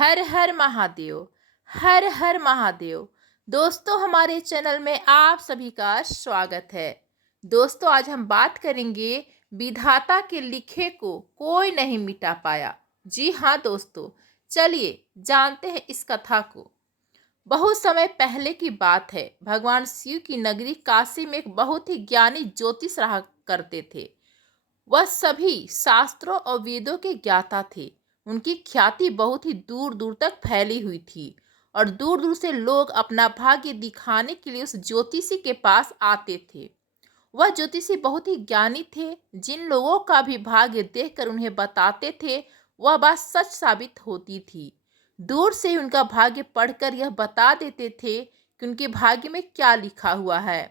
हर हर महादेव। हर हर महादेव। दोस्तों, हमारे चैनल में आप सभी का स्वागत है। दोस्तों, आज हम बात करेंगे विधाता के लिखे को कोई नहीं मिटा पाया। जी हाँ दोस्तों, चलिए जानते हैं इस कथा को। बहुत समय पहले की बात है। भगवान शिव की नगरी काशी में एक बहुत ही ज्ञानी ज्योतिष रहा करते थे। वह सभी शास्त्रों और वेदों के ज्ञाता थे। उनकी ख्याति बहुत ही दूर दूर तक फैली हुई थी और दूर दूर से लोग अपना भाग्य दिखाने के लिए उस ज्योतिषी के पास आते थे। वह ज्योतिषी बहुत ही ज्ञानी थे। जिन लोगों का भी भाग्य देखकर उन्हें बताते थे, वह बात सच साबित होती थी। दूर से ही उनका भाग्य पढ़कर यह बता देते थे कि उनके भाग्य में क्या लिखा हुआ है।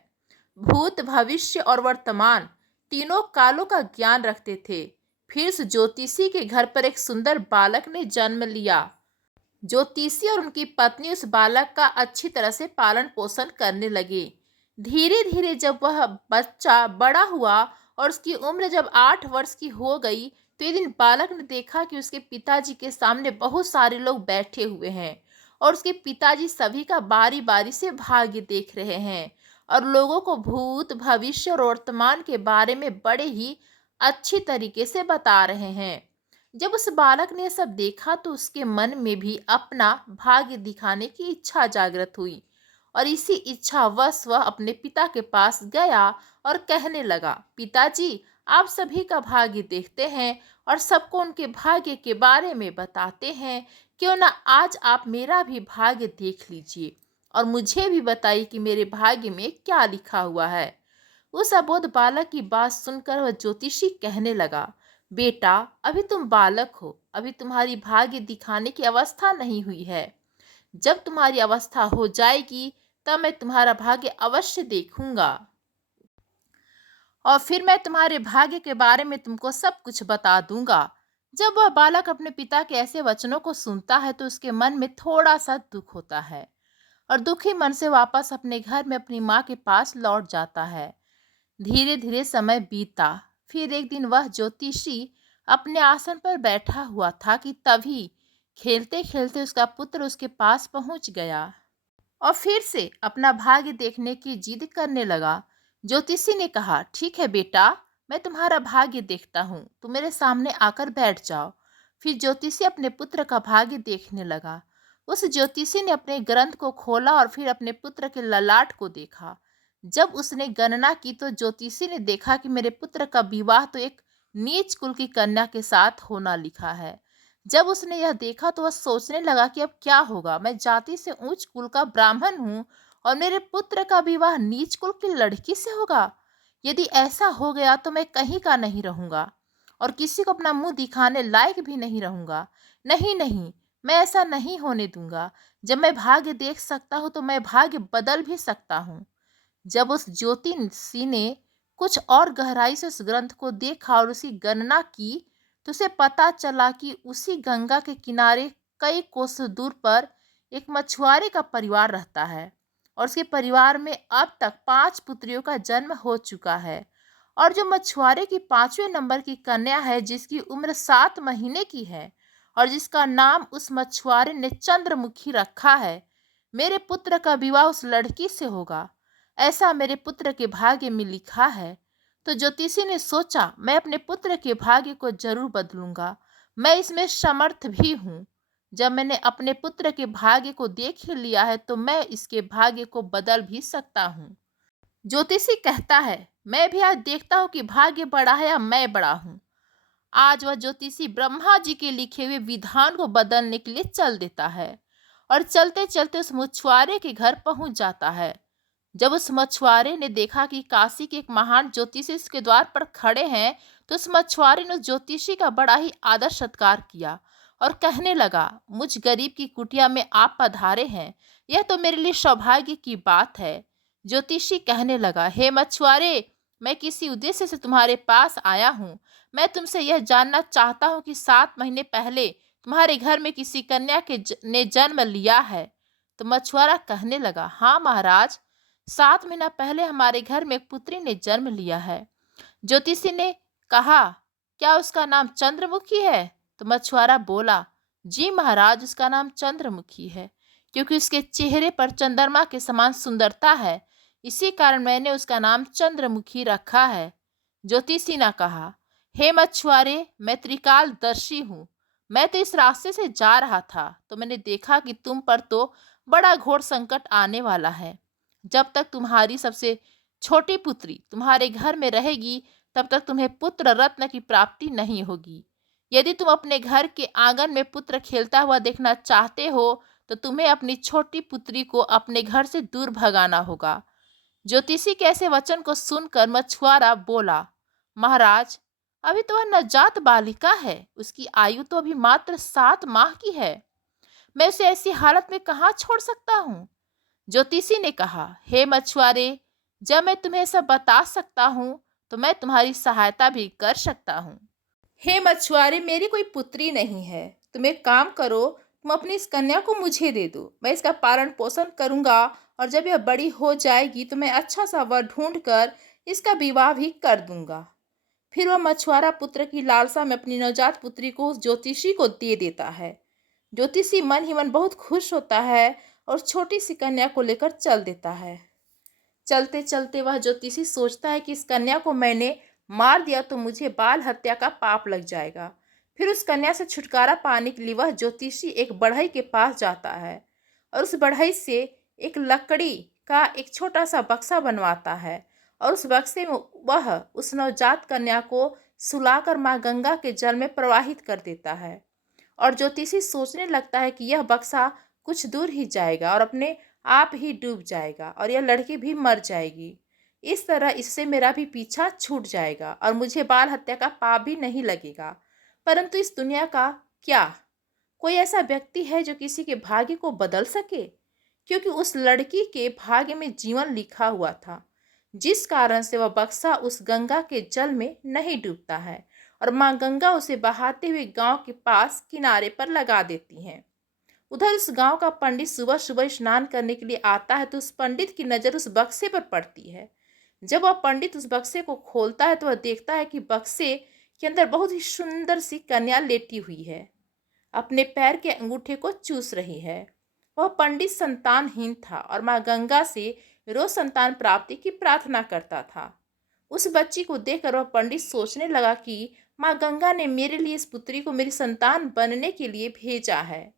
भूत, भविष्य और वर्तमान तीनों कालों का ज्ञान रखते थे। फिर उस ज्योतिषी के घर पर एक सुंदर बालक ने जन्म लिया। ज्योतिषी और उनकी पत्नी उस बालक का अच्छी तरह से पालन पोषण करने लगे। धीरे धीरे जब वह बच्चा बड़ा हुआ और उसकी उम्र जब 8 वर्ष की हो गई, तो एक दिन बालक ने देखा कि उसके पिताजी के सामने बहुत सारे लोग बैठे हुए हैं और उसके पिताजी सभी का बारी बारी से भाग्य देख रहे हैं और लोगों को भूत, भविष्य और वर्तमान के बारे में बड़े ही अच्छी तरीके से बता रहे हैं। जब उस बालक ने सब देखा तो उसके मन में भी अपना भाग्य दिखाने की इच्छा जागृत हुई और इसी इच्छावश वह अपने पिता के पास गया और कहने लगा, पिताजी, आप सभी का भाग्य देखते हैं और सबको उनके भाग्य के बारे में बताते हैं। क्यों ना आज आप मेरा भी भाग्य देख लीजिए और मुझे भी बताइए कि मेरे भाग्य में क्या लिखा हुआ है। उस अबोध बालक की बात सुनकर वह ज्योतिषी कहने लगा, बेटा, अभी तुम बालक हो, अभी तुम्हारी भाग्य दिखाने की अवस्था नहीं हुई है। जब तुम्हारी अवस्था हो जाएगी तब मैं तुम्हारा भाग्य अवश्य देखूंगा और फिर मैं तुम्हारे भाग्य के बारे में तुमको सब कुछ बता दूंगा। जब वह बालक अपने पिता के ऐसे वचनों को सुनता है तो उसके मन में थोड़ा सा दुख होता है और दुखी मन से वापस अपने घर में अपनी माँ के पास लौट जाता है। धीरे धीरे समय बीता। फिर एक दिन वह ज्योतिषी अपने आसन पर बैठा हुआ था कि तभी खेलते खेलते उसका पुत्र उसके पास पहुंच गया और फिर से अपना भाग्य देखने की जिद करने लगा। ज्योतिषी ने कहा, ठीक है बेटा, मैं तुम्हारा भाग्य देखता हूँ, तुम मेरे सामने आकर बैठ जाओ। फिर ज्योतिषी अपने पुत्र का भाग्य देखने लगा। उस ज्योतिषी ने अपने ग्रंथ को खोला और फिर अपने पुत्र के ललाट को देखा। जब उसने गणना की तो ज्योतिषी ने देखा कि मेरे पुत्र का विवाह तो एक नीच कुल की कन्या के साथ होना लिखा है। जब उसने यह देखा तो वह सोचने लगा कि अब क्या होगा। मैं जाति से ऊंच कुल का ब्राह्मण हूँ और मेरे पुत्र का विवाह नीच कुल की लड़की से होगा। यदि ऐसा हो गया तो मैं कहीं का नहीं रहूंगा और किसी को अपना मुंह दिखाने लायक भी नहीं रहूंगा। नहीं नहीं, मैं ऐसा नहीं होने दूंगा। जब मैं भाग्य देख सकता हूँ तो मैं भाग्य बदल भी सकता हूँ। जब उस ज्योतिषी ने कुछ और गहराई से उस ग्रंथ को देखा और उसी गणना की तो उसे पता चला कि उसी गंगा के किनारे कई कोस दूर पर एक मछुआरे का परिवार रहता है और उसके परिवार में अब तक 5 पुत्रियों का जन्म हो चुका है। और जो मछुआरे की 5वें नंबर की कन्या है, जिसकी उम्र 7 महीने की है और जिसका नाम उस मछुआरे ने चंद्रमुखी रखा है, मेरे पुत्र का विवाह उस लड़की से होगा, ऐसा मेरे पुत्र के भाग्य में लिखा है। तो ज्योतिषी ने सोचा, मैं अपने पुत्र के भाग्य को जरूर बदलूंगा, मैं इसमें समर्थ भी हूँ। जब मैंने अपने पुत्र के भाग्य को देख ही लिया है तो मैं इसके भाग्य को बदल भी सकता हूँ। ज्योतिषी कहता है, मैं भी आज देखता हूँ कि भाग्य बड़ा है या मैं बड़ा हूँ। आज वह ज्योतिषी ब्रह्मा जी के लिखे हुए विधान को बदलने के लिए चल देता है और चलते चलते उस मछुआरे के घर पहुंच जाता है। जब उस मछुआरे ने देखा कि काशी के एक महान ज्योतिषी इसके द्वार पर खड़े हैं तो उस मछुआरे ने उस ज्योतिषी का बड़ा ही आदर सत्कार किया और कहने लगा, मुझ गरीब की कुटिया में आप पधारे हैं, यह तो मेरे लिए सौभाग्य की बात है। ज्योतिषी कहने लगा, हे मछुआरे, मैं किसी उद्देश्य से तुम्हारे पास आया हूँ। मैं तुमसे यह जानना चाहता हूँ कि 7 महीने पहले तुम्हारे घर में किसी कन्या ने जन्म लिया है। तो मछुआरा कहने लगा, हाँ महाराज, 7 महीना पहले हमारे घर में एक पुत्री ने जन्म लिया है। ज्योतिषी ने कहा, क्या उसका नाम चंद्रमुखी है? तो मछुआरा बोला, जी महाराज, उसका नाम चंद्रमुखी है, क्योंकि उसके चेहरे पर चंद्रमा के समान सुंदरता है। इसी कारण मैंने उसका नाम चंद्रमुखी रखा है। ज्योतिषी ने कहा, हे मछुआरे, मैं त्रिकालदर्शी हूँ। मैं तो इस रास्ते से जा रहा था तो मैंने देखा कि तुम पर तो बड़ा घोर संकट आने वाला है। जब तक तुम्हारी सबसे छोटी पुत्री तुम्हारे घर में रहेगी, तब तक तुम्हें पुत्र रत्न की प्राप्ति नहीं होगी। यदि तुम अपने घर के आंगन में पुत्र खेलता हुआ देखना चाहते हो, तो तुम्हें अपनी छोटी पुत्री को अपने घर से दूर भगाना होगा। ज्योतिषी के ऐसे वचन को सुनकर मछुआरा बोला, महाराज, अभी तो वह नवजात बालिका है, उसकी आयु तो अभी मात्र 7 माह की है। मैं उसे ऐसी हालत में कहाँ छोड़ सकता हूँ। ज्योतिषी ने कहा, हे मछुआरे, जब मैं तुम्हें सब बता सकता हूँ तो मैं तुम्हारी सहायता भी कर सकता हूँ। हे मछुआरे, मेरी कोई पुत्री नहीं है। तुम एक काम करो, तुम अपनी इस कन्या को मुझे दे दो। मैं इसका पालन पोषण करूंगा, और जब यह बड़ी हो जाएगी तो मैं अच्छा सा वर ढूंढ कर इसका विवाह भी कर दूंगा। फिर वह मछुआरा पुत्र की लालसा में अपनी नवजात पुत्री को उस ज्योतिषी को दे देता है। ज्योतिषी मन ही मन बहुत खुश होता है और छोटी सी कन्या को लेकर चल देता है। चलते चलते वह ज्योतिषी सोचता है कि इस कन्या को मैंने मार दिया तो मुझे बाल हत्या का पाप लग जाएगा। फिर उस कन्या से छुटकारा पाने के लिए वह ज्योतिषी एक बढ़ई के पास जाता है और उस बढ़ई से एक लकड़ी का एक छोटा सा बक्सा बनवाता है, और उस बक्से में वह उस नवजात कन्या को सुलाकर माँ गंगा के जल में प्रवाहित कर देता है। और ज्योतिषी सोचने लगता है कि यह बक्सा कुछ दूर ही जाएगा और अपने आप ही डूब जाएगा और यह लड़की भी मर जाएगी। इस तरह इससे मेरा भी पीछा छूट जाएगा और मुझे बाल हत्या का पाप भी नहीं लगेगा। परंतु इस दुनिया का क्या कोई ऐसा व्यक्ति है जो किसी के भाग्य को बदल सके? क्योंकि उस लड़की के भाग्य में जीवन लिखा हुआ था, जिस कारण से वह बक्सा उस गंगा के जल में नहीं डूबता है, और माँ गंगा उसे बहाते हुए गांव के पास किनारे पर लगा देती हैं। उधर उस गांव का पंडित सुबह सुबह स्नान करने के लिए आता है, तो उस पंडित की नज़र उस बक्से पर पड़ती है। जब वह पंडित उस बक्से को खोलता है तो वह देखता है कि बक्से के अंदर बहुत ही सुंदर सी कन्या लेटी हुई है, अपने पैर के अंगूठे को चूस रही है। वह पंडित संतानहीन था और माँ गंगा से रोज संतान प्राप्ति की प्रार्थना करता था। उस बच्ची को देखकर वह पंडित सोचने लगा कि माँ गंगा ने मेरे लिए इस पुत्री को मेरी संतान बनने के लिए भेजा है,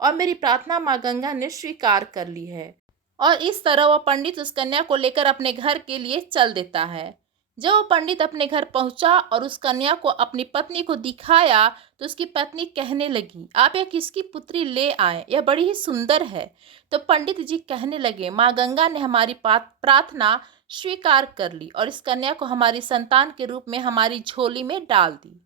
और मेरी प्रार्थना माँ गंगा ने स्वीकार कर ली है। और इस तरह वह पंडित उस कन्या को लेकर अपने घर के लिए चल देता है। जब वो पंडित अपने घर पहुंचा और उस कन्या को अपनी पत्नी को दिखाया, तो उसकी पत्नी कहने लगी, आप यह किसकी पुत्री ले आए, यह बड़ी ही सुंदर है। तो पंडित जी कहने लगे, माँ गंगा ने हमारी प्रार्थना स्वीकार कर ली और इस कन्या को हमारी संतान के रूप में हमारी झोली में डाल दी।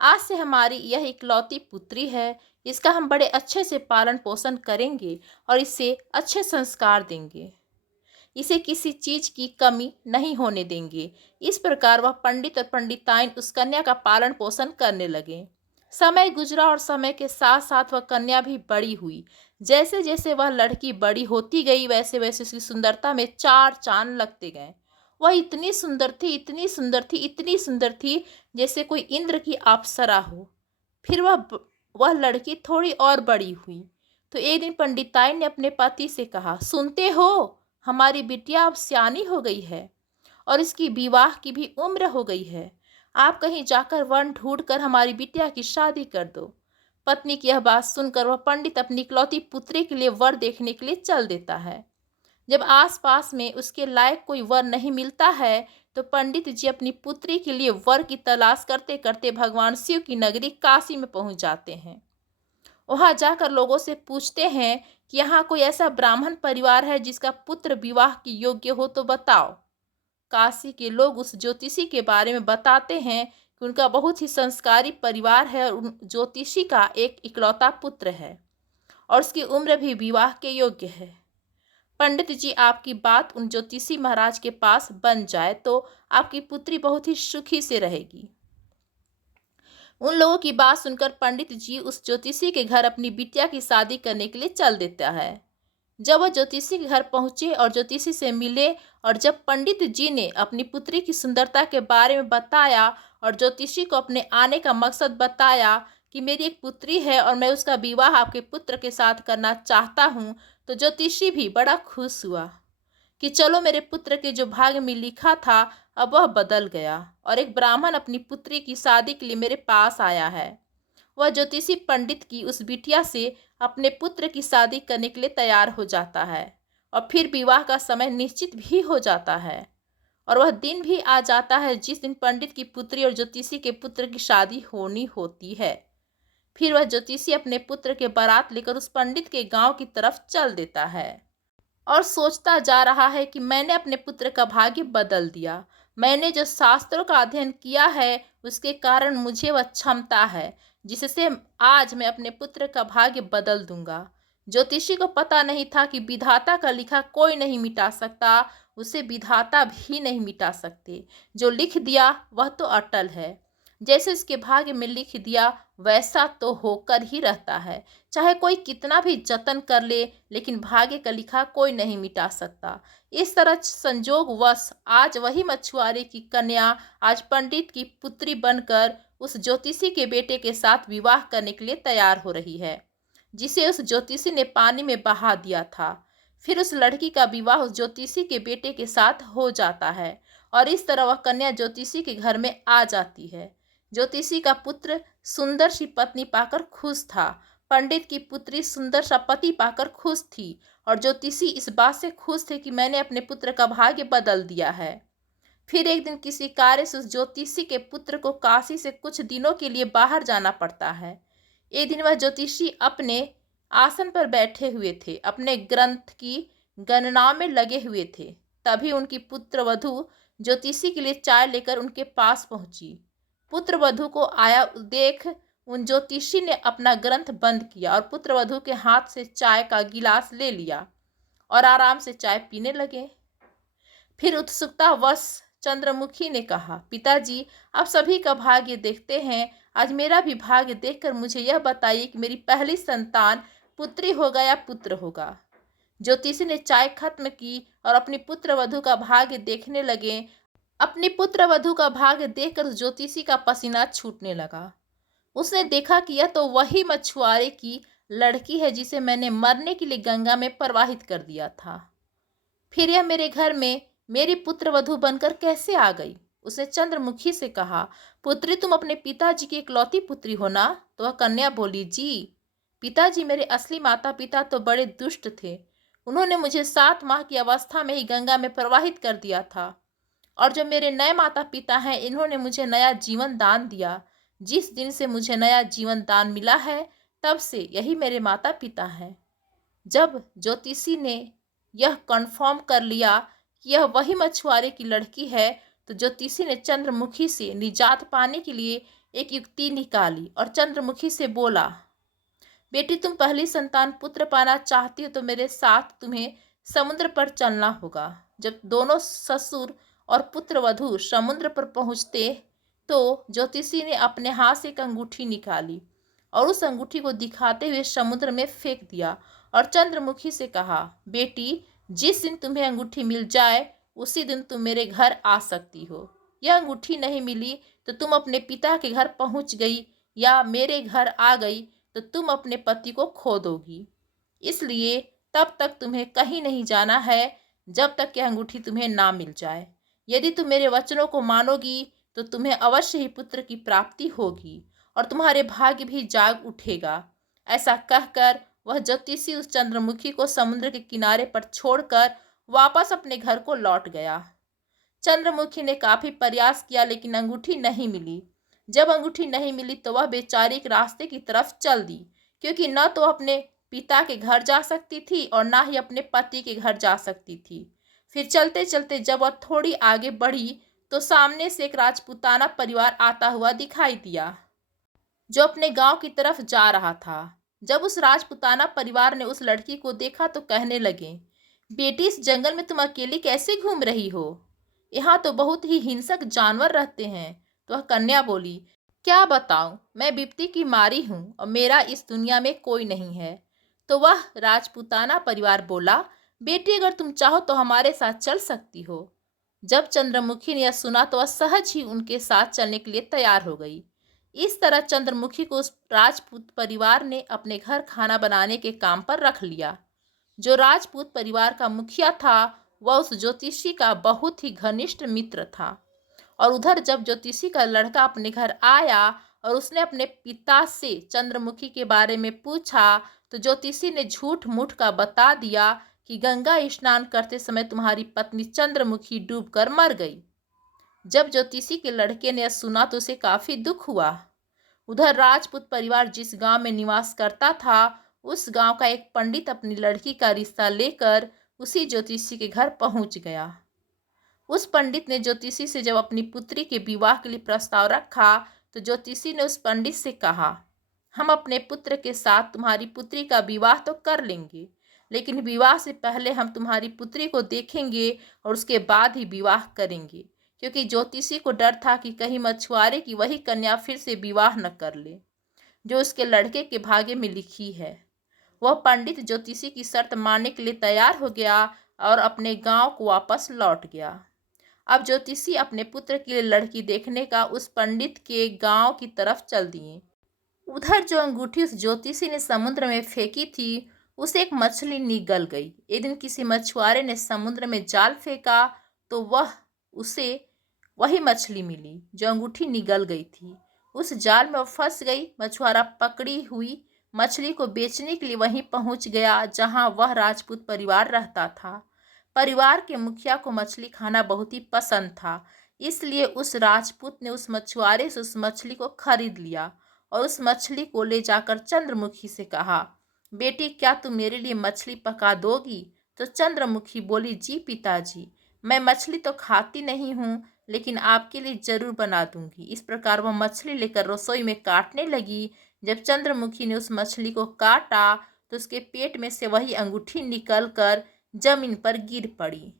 आज से हमारी यह इकलौती पुत्री है। इसका हम बड़े अच्छे से पालन पोषण करेंगे और इसे अच्छे संस्कार देंगे। इसे किसी चीज की कमी नहीं होने देंगे। इस प्रकार वह पंडित और पंडिताइन उस कन्या का पालन पोषण करने लगे। समय गुजरा और समय के साथ साथ वह कन्या भी बड़ी हुई। जैसे जैसे वह लड़की बड़ी होती गई, वैसे वैसे उसकी सुंदरता में चार चांद लगते गए। वह इतनी सुंदर थी, इतनी सुंदर थी, इतनी सुंदर थी, जैसे कोई इंद्र की अप्सरा हो। फिर वह लड़की थोड़ी और बड़ी हुई, तो एक दिन पंडिताइन ने अपने पति से कहा, सुनते हो, हमारी बिटिया अब सियानी हो गई है और इसकी विवाह की भी उम्र हो गई है। आप कहीं जाकर वन ढूंढ कर हमारी बिटिया की शादी कर दो। पत्नी की यह बात सुनकर वह पंडित अपनी इकलौती पुत्री के लिए वर देखने के लिए चल देता है। जब आसपास में उसके लायक कोई वर नहीं मिलता है, तो पंडित जी अपनी पुत्री के लिए वर की तलाश करते करते भगवान शिव की नगरी काशी में पहुंच जाते हैं। वहां जाकर लोगों से पूछते हैं कि यहाँ कोई ऐसा ब्राह्मण परिवार है जिसका पुत्र विवाह के योग्य हो तो बताओ। काशी के लोग उस ज्योतिषी के बारे में बताते हैं कि उनका बहुत ही संस्कारी परिवार है और उन ज्योतिषी का एक इकलौता पुत्र है और उसकी उम्र भी विवाह के योग्य है। पंडित जी, आपकी बात उन ज्योतिषी महाराज के पास बन जाए तो आपकी पुत्री बहुत ही सुखी से रहेगी। उन लोगों की बात सुनकर पंडित जी उस ज्योतिषी के घर अपनी बिटिया की शादी करने के लिए चल देता है। जब वह ज्योतिषी के घर पहुंचे और ज्योतिषी से मिले, और जब पंडित जी ने अपनी पुत्री की सुंदरता के बारे में बताया और ज्योतिषी को अपने आने का मकसद बताया कि मेरी एक पुत्री है और मैं उसका विवाह आपके पुत्र के साथ करना चाहता हूँ। तो ज्योतिषी भी बड़ा खुश हुआ कि चलो, मेरे पुत्र के जो भाग्य में लिखा था अब वह बदल गया और एक ब्राह्मण अपनी पुत्री की शादी के लिए मेरे पास आया है। वह ज्योतिषी पंडित की उस बिटिया से अपने पुत्र की शादी करने के लिए तैयार हो जाता है और फिर विवाह का समय निश्चित भी हो जाता है। और वह दिन भी आ जाता है जिस दिन पंडित की पुत्री और ज्योतिषी के पुत्र की शादी होनी होती है। फिर वह ज्योतिषी अपने पुत्र के बारात लेकर उस पंडित के गांव की तरफ चल देता है और सोचता जा रहा है कि मैंने अपने पुत्र का भाग्य बदल दिया। मैंने जो शास्त्रों का अध्ययन किया है उसके कारण मुझे वह क्षमता है जिससे आज मैं अपने पुत्र का भाग्य बदल दूंगा। ज्योतिषी को पता नहीं था कि विधाता का लिखा कोई नहीं मिटा सकता, उसे विधाता भी नहीं मिटा सकते। जो लिख दिया वह तो अटल है। जैसे उसके भाग्य में लिख दिया वैसा तो होकर ही रहता है। चाहे कोई कितना भी जतन कर ले, लेकिन भाग्य का लिखा कोई नहीं मिटा सकता। इस तरह संजोगवश आज वही मछुआरे की कन्या आज पंडित की पुत्री बनकर उस ज्योतिषी के बेटे के साथ विवाह करने के लिए तैयार हो रही है, जिसे उस ज्योतिषी ने पानी में बहा दिया था। फिर उस लड़की का विवाह उस ज्योतिषी के बेटे के साथ हो जाता है और इस तरह वह कन्या ज्योतिषी के घर में आ जाती है। ज्योतिषी का पुत्र सुंदर सी पत्नी पाकर खुश था, पंडित की पुत्री सुंदर सा पति पाकर खुश थी और ज्योतिषी इस बात से खुश थे कि मैंने अपने पुत्र का भाग्य बदल दिया है। फिर एक दिन किसी कार्य से उस ज्योतिषी के पुत्र को काशी से कुछ दिनों के लिए बाहर जाना पड़ता है। एक दिन वह ज्योतिषी अपने आसन पर बैठे हुए थे, अपने ग्रंथ की गणना में लगे हुए थे। तभी उनकी पुत्र वधू ज्योतिषी के लिए चाय लेकर उनके पास पहुंची। पुत्र वधू को आया देख उन ज्योतिषी ने अपना ग्रंथ बंद किया और पुत्र वधू के हाथ से चाय का गिलास ले लिया और आराम से चाय पीने लगे। फिर उत्सुकतावश चंद्रमुखी ने कहा, पिताजी, आप सभी का भाग्य देखते हैं, आज मेरा भी भाग्य देखकर मुझे यह बताइए कि मेरी पहली संतान पुत्री होगा या पुत्र होगा। ज्योतिषी ने चाय खत्म की और अपनी पुत्र वधू का भाग्य देखने लगे। अपनी पुत्र वधू का भाग्य देखकर ज्योतिषी का पसीना छूटने लगा। उसने देखा कि यह तो वही मछुआरे की लड़की है जिसे मैंने मरने के लिए गंगा में प्रवाहित कर दिया था। फिर यह मेरे घर में मेरी पुत्र वधू बनकर कैसे आ गई? उसने चंद्रमुखी से कहा, पुत्री, तुम अपने पिताजी की इकलौती पुत्री हो ना? तो वह कन्या बोली, जी पिताजी, मेरे असली माता पिता तो बड़े दुष्ट थे। उन्होंने मुझे 7 माह की अवस्था में ही गंगा में प्रवाहित कर दिया था और जो मेरे नए माता पिता हैं, इन्होंने मुझे नया जीवन दान दिया। जिस दिन से मुझे नया जीवन दान मिला है तब से यही मेरे माता पिता हैं। जब ज्योतिषी ने यह कन्फर्म कर लिया कि यह वही मछुआरे की लड़की है, तो ज्योतिषी ने चंद्रमुखी से निजात पाने के लिए एक युक्ति निकाली और चंद्रमुखी से बोला, बेटी, तुम पहली संतान पुत्र पाना चाहती हो तो मेरे साथ तुम्हें समुद्र पर चलना होगा। जब दोनों ससुर और पुत्र वधू समुद्र पर पहुंचते तो ज्योतिषी ने अपने हाथ से एक अंगूठी निकाली और उस अंगूठी को दिखाते हुए समुद्र में फेंक दिया और चंद्रमुखी से कहा, बेटी, जिस दिन तुम्हें अंगूठी मिल जाए उसी दिन तुम मेरे घर आ सकती हो। यह अंगूठी नहीं मिली तो तुम अपने पिता के घर पहुंच गई या मेरे घर आ गई तो तुम अपने पति को खो दोगी। इसलिए तब तक तुम्हें कहीं नहीं जाना है जब तक यह अंगूठी तुम्हें ना मिल जाए। यदि तुम मेरे वचनों को मानोगी तो तुम्हें अवश्य ही पुत्र की प्राप्ति होगी और तुम्हारे भाग्य भी जाग उठेगा। ऐसा कहकर वह ज्योतिषी उस चंद्रमुखी को समुद्र के किनारे पर छोड़कर वापस अपने घर को लौट गया। चंद्रमुखी ने काफी प्रयास किया लेकिन अंगूठी नहीं मिली। जब अंगूठी नहीं मिली तो वह बेचारी एक रास्ते की तरफ चल दी, क्योंकि न तो अपने पिता के घर जा सकती थी और ना ही अपने पति के घर जा सकती थी। फिर चलते चलते जब वह थोड़ी आगे बढ़ी तो सामने से एक राजपूताना परिवार आता हुआ दिखाई दिया जो अपने गांव की तरफ जा रहा था। जब उस राजपूताना परिवार ने उस लड़की को देखा तो कहने लगे, बेटी, इस जंगल में तुम अकेली कैसे घूम रही हो? यहाँ तो बहुत ही हिंसक जानवर रहते हैं। तो वह कन्या बोली, क्या बताऊं, मैं विपत्ति की मारी हूँ और मेरा इस दुनिया में कोई नहीं है। तो वह राजपूताना परिवार बोला, बेटी, अगर तुम चाहो तो हमारे साथ चल सकती हो। जब चंद्रमुखी ने यह सुना तो वह सहज ही उनके साथ चलने के लिए तैयार हो गई। इस तरह चंद्रमुखी को उस राजपूत परिवार ने अपने घर खाना बनाने के काम पर रख लिया। जो राजपूत परिवार का मुखिया था वह उस ज्योतिषी का बहुत ही घनिष्ठ मित्र था। और उधर जब ज्योतिषी का लड़का अपने घर आया और उसने अपने पिता से चंद्रमुखी के बारे में पूछा, तो ज्योतिषी ने झूठ मूठ का बता दिया कि गंगा स्नान करते समय तुम्हारी पत्नी चंद्रमुखी डूबकर मर गई। जब ज्योतिषी के लड़के ने सुना तो उसे काफी दुख हुआ। उधर राजपूत परिवार जिस गांव में निवास करता था, उस गांव का एक पंडित अपनी लड़की का रिश्ता लेकर उसी ज्योतिषी के घर पहुंच गया। उस पंडित ने ज्योतिषी से जब अपनी पुत्री के विवाह के लिए प्रस्ताव रखा, तो ज्योतिषी ने उस पंडित से कहा, हम अपने पुत्र के साथ तुम्हारी पुत्री का विवाह तो कर लेंगे, लेकिन विवाह से पहले हम तुम्हारी पुत्री को देखेंगे और उसके बाद ही विवाह करेंगे। क्योंकि ज्योतिषी को डर था कि कहीं मछुआरे की वही कन्या फिर से विवाह न कर ले जो उसके लड़के के भाग्य में लिखी है। वह पंडित ज्योतिषी की शर्त मानने के लिए तैयार हो गया और अपने गांव को वापस लौट गया। अब ज्योतिषी अपने पुत्र के लिए लड़की देखने का उस पंडित के गांव की तरफ चल दिए। उधर जो अंगूठी उस ज्योतिषी ने समुद्र में फेंकी थी, उसे एक मछली निगल गई। एक दिन किसी मछुआरे ने समुद्र में जाल फेंका तो उसे वही मछली मिली जो अंगूठी निगल गई थी। उस जाल में वो फंस गई। मछुआरा पकड़ी हुई मछली को बेचने के लिए वहीं पहुंच गया जहां वह राजपूत परिवार रहता था। परिवार के मुखिया को मछली खाना बहुत ही पसंद था, इसलिए उस राजपूत ने उस मछुआरे से उस मछली को खरीद लिया और उस मछली को ले जाकर चंद्रमुखी से कहा, बेटी क्या तुम मेरे लिए मछली पका दोगी? तो चंद्रमुखी बोली, जी पिताजी, मैं मछली तो खाती नहीं हूँ, लेकिन आपके लिए जरूर बना दूंगी। इस प्रकार वह मछली लेकर रसोई में काटने लगी। जब चंद्रमुखी ने उस मछली को काटा तो उसके पेट में से वही अंगूठी निकल कर जमीन पर गिर पड़ी।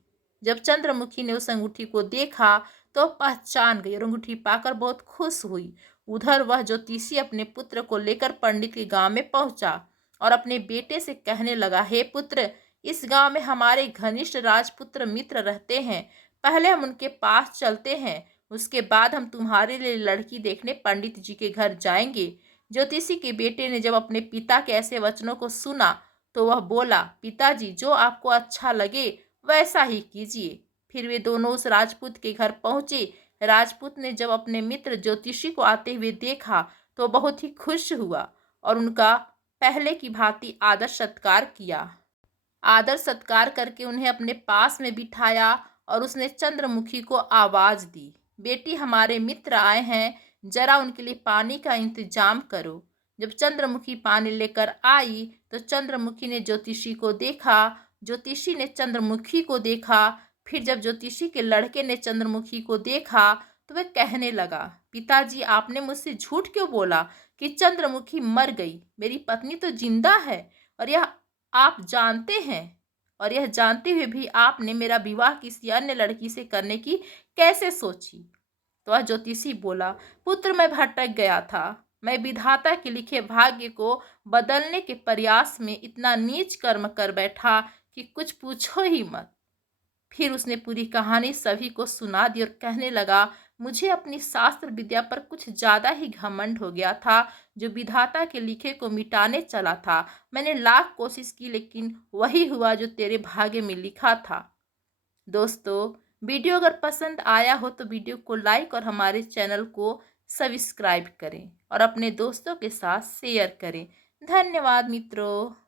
जब चंद्रमुखी ने उस अंगूठी को देखा तो पहचान गई और अंगूठी पाकर बहुत खुश हुई। उधर वह ज्योतिषी अपने पुत्र को लेकर पंडित के गांव में पहुंचा और अपने बेटे से कहने लगा, हे पुत्र, इस गांव में हमारे घनिष्ठ राजपुत्र मित्र रहते हैं। पहले हम उनके पास चलते हैं, उसके बाद हम तुम्हारे लिए लड़की देखने पंडित जी के घर जाएंगे। ज्योतिषी के बेटे ने जब अपने पिता के ऐसे वचनों को सुना तो वह बोला, पिताजी, जो आपको अच्छा लगे वैसा ही कीजिए। फिर वे दोनों उस राजपूत के घर पहुंचे। राजपूत ने जब अपने मित्र ज्योतिषी को आते हुए देखा तो बहुत ही खुश हुआ और उनका पहले की भांति आदर सत्कार किया। आदर सत्कार करके उन्हें अपने पास में बिठाया और उसने चंद्रमुखी को आवाज दी, बेटी, हमारे मित्र आए हैं, जरा उनके लिए पानी का इंतजाम करो। जब चंद्रमुखी पानी लेकर आई तो चंद्रमुखी ने ज्योतिषी को देखा, ज्योतिषी ने चंद्रमुखी को देखा। फिर जब ज्योतिषी के लड़के ने चंद्रमुखी को देखा तो वह कहने लगा, पिताजी, आपने मुझसे झूठ क्यों बोला कि चंद्रमुखी मर गई? मेरी पत्नी तो जिंदा है और यह आप जानते हैं, और यह जानते हुए भी आपने मेरा विवाह किसी अन्य लड़की से करने की कैसे सोची? तो वह ज्योतिषी बोला, पुत्र, मैं भटक गया था। मैं विधाता के लिखे भाग्य को बदलने के प्रयास में इतना नीच कर्म कर बैठा कि कुछ पूछो ही मत। फिर उसने पूरी कहानी सभी को सुना दी और कहने लगा, मुझे अपनी शास्त्र विद्या पर कुछ ज्यादा ही घमंड हो गया था, जो विधाता के लिखे को मिटाने चला था। मैंने लाख कोशिश की, लेकिन वही हुआ जो तेरे भाग्य में लिखा था। दोस्तों, वीडियो अगर पसंद आया हो तो वीडियो को लाइक और हमारे चैनल को सब्सक्राइब करें और अपने दोस्तों के साथ शेयर करें। धन्यवाद मित्रों।